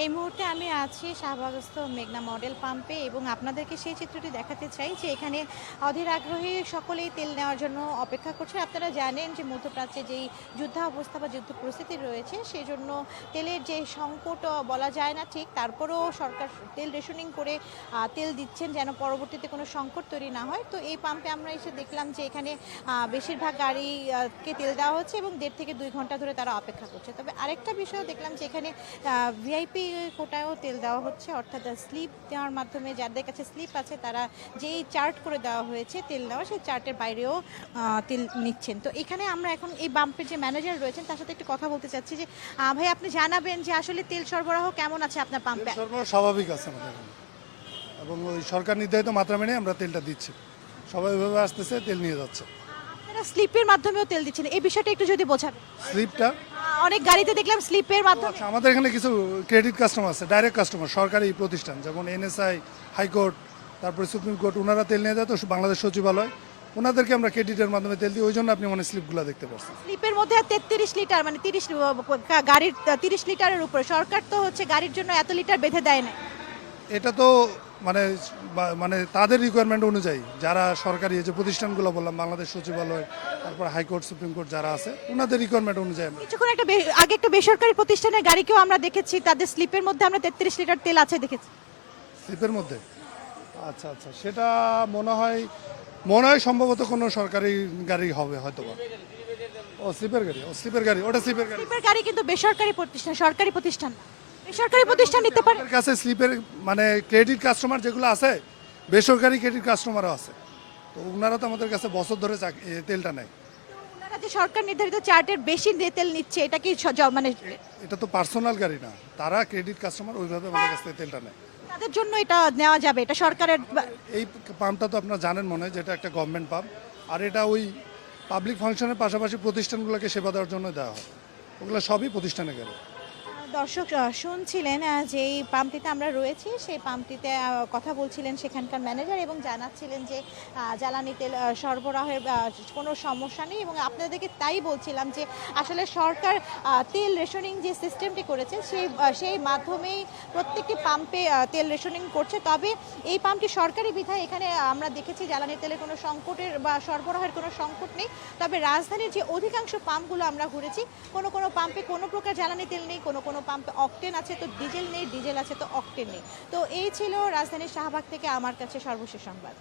এই মুহূর্তে আমি আছি শাহবাগস্থ মেঘনা মডেল পাম্পে এবং আপনাদেরকে সেই চিত্রটি দেখাতে চাই যে এখানে অধীর আগ্রহী সকলেই তেল নেওয়ার জন্য অপেক্ষা করছে। আপনারা জানেন যে মধ্যপ্রাচ্যে যেই যুদ্ধাবস্থা বা যুদ্ধ পরিস্থিতি রয়েছে সেই জন্য তেলের যে সংকট বলা যায় না ঠিক, তারপরেও সরকার তেল রেশনিং করে তেল দিচ্ছেন যেন পরবর্তীতে কোনো সংকট তৈরি না হয়। তো এই পাম্পে আমরা এসে দেখলাম যে এখানে বেশিরভাগ গাড়িকে তেল দেওয়া হচ্ছে এবং 1.5 থেকে 2 ঘন্টা ধরে তারা অপেক্ষা করছে। তবে আরেকটা বিষয় দেখলাম যে এখানে ভিআইপি কোটায়ও তেল দেওয়া হচ্ছে, অর্থাৎ স্লিপ দেওয়ার মাধ্যমে যাদের কাছে স্লিপ আছে তারা যেই চার্ট করে দেওয়া হয়েছে তেল নেওয়া, সেই চার্টের বাইরেও তেল নিচ্ছেন। তো এখানে আমরা এখন এই বাম্পের যে ম্যানেজার রয়েছেন তার সাথে একটু কথা বলতে চাচ্ছি যে ভাই আপনি জানাবেন যে আসলে তেল সরবরাহ কেমন আছে আপনার পাম্পে? সরবরাহ স্বাভাবিক আছে আমাদের এখানে, এবং ওই সরকার নির্ধারিত মাত্রা মেনে আমরা তেলটা দিচ্ছি। সবাই ওইভাবে আসতেছে, তেল নিয়ে যাচ্ছে। আপনারা স্লিপের মাধ্যমেও তেল দিচ্ছেন, এই বিষয়টা একটু যদি বোঝাবেন। স্লিপটা অনেক গাড়িতে দেখলাম স্লিপের মাধ্যমে। আচ্ছা, আমাদের এখানে কিছু ক্রেডিট কাস্টমার আছে, ডাইরেক্ট কাস্টমার, সরকারি প্রতিষ্ঠান যেমন এনএসআই, হাইকোর্ট, তারপরে সুপ্রিম কোর্ট, ওনারা তেল নিয়ে যায় তো বাংলাদেশ সচিবালয়, ওনাদেরকে আমরা ক্রেডিটের মাধ্যমে তেল দিই। ওই জন্য আপনি মানে স্লিপগুলো দেখতে পাচ্ছেন। স্লিপের মধ্যে 33 লিটার, মানে 30 গাড়ির 30 লিটারের উপরে। সরকার তো হচ্ছে গাড়ির জন্য এত লিটার বেঁধে দেয় না। এটা তো মানে মানে তাদের রিকোয়ারমেন্ট অনুযায়ী, যারা সরকারি যে প্রতিষ্ঠানগুলো বললাম, বাংলাদেশ সচিবালয়, তারপর হাইকোর্ট, সুপ্রিম কোর্ট যারা আছে, ওনাদের রিকোয়ারমেন্ট অনুযায়ী আমরা। কিছুক্ষণ আগে একটা বেসরকারি প্রতিষ্ঠানের গাড়িকেও আমরা দেখেছি, তাদের স্লিপের মধ্যে আমরা 33 লিটার তেল আছে দেখেছি। স্লিপের মধ্যে? আচ্ছা আচ্ছা, সেটা মনে হয় সম্ভবত কোনো সরকারি গাড়ি হবে হয়তো বা। ও স্লিপের গাড়ি, ওটা স্লিপের গাড়ি। স্লিপের গাড়ি কিন্তু বেসরকারি প্রতিষ্ঠান, সরকারি প্রতিষ্ঠান না। বেসরকারি প্রতিষ্ঠান নিতে পারে। আমাদের কাছে স্লিপের মানে ক্রেডিট কাস্টমার যেগুলো আছে, বেসরকারি ক্রেডিট কাস্টমারও আছে, তো ওনারা তো আমাদের কাছে বছর ধরে তেলটা নেয়। ওনারা যে সরকার নির্ধারিত চার্টের বেশি তেল নিচ্ছে, এটা কি মানে এটা তো পার্সোনাল গাড়ি না, তারা ক্রেডিট কাস্টমার, ওইভাবে আমাদের কাছ থেকে তেলটা নেয়। তাদের জন্য এটা নেওয়া যাবে? এটা সরকারের। এই পাম্পটা তো আপনারা জানেন মনে হয়, যেটা একটা গভর্নমেন্ট পাম্প, আর এটা ওই পাবলিক ফাংশনের পাশাপাশি প্রতিষ্ঠানগুলোকে সেবা দেওয়ার জন্য দেওয়া হয়। ওগুলো সবই প্রতিষ্ঠানে গেলে। দর্শক শুনছিলেন যে এই পাম্পটিতে আমরা রয়েছি, সেই পাম্পটিতে কথা বলছিলেন সেখানকার ম্যানেজার এবং জানাচ্ছিলেন যে জ্বালানি তেল সরবরাহের কোনো সমস্যা নেই। এবং আপনাদেরকে তাই বলছিলাম যে আসলে সরকার তেল রেশনিং যে সিস্টেমটি করেছে সেই মাধ্যমেই প্রত্যেকটি পাম্পে তেল রেশনিং করছে। তবে এই পাম্পটি সরকারি বিধায় এখানে আমরা দেখেছি জ্বালানি তেলের কোনো সংকটের বা সরবরাহের কোনো সংকট নেই। তবে রাজধানীর যে অধিকাংশ পাম্পগুলো আমরা ঘুরেছি, কোনো পাম্পে কোনো প্রকার জ্বালানি তেল নেই, কোনো পাম্পে অকটেন আছে তো ডিজেল নেই, ডিজেল আছে তো অকটেন নেই। তো এই ছিল রাজধানীর শাহবাগ থেকে আমার কাছে সর্বশেষ সংবাদ।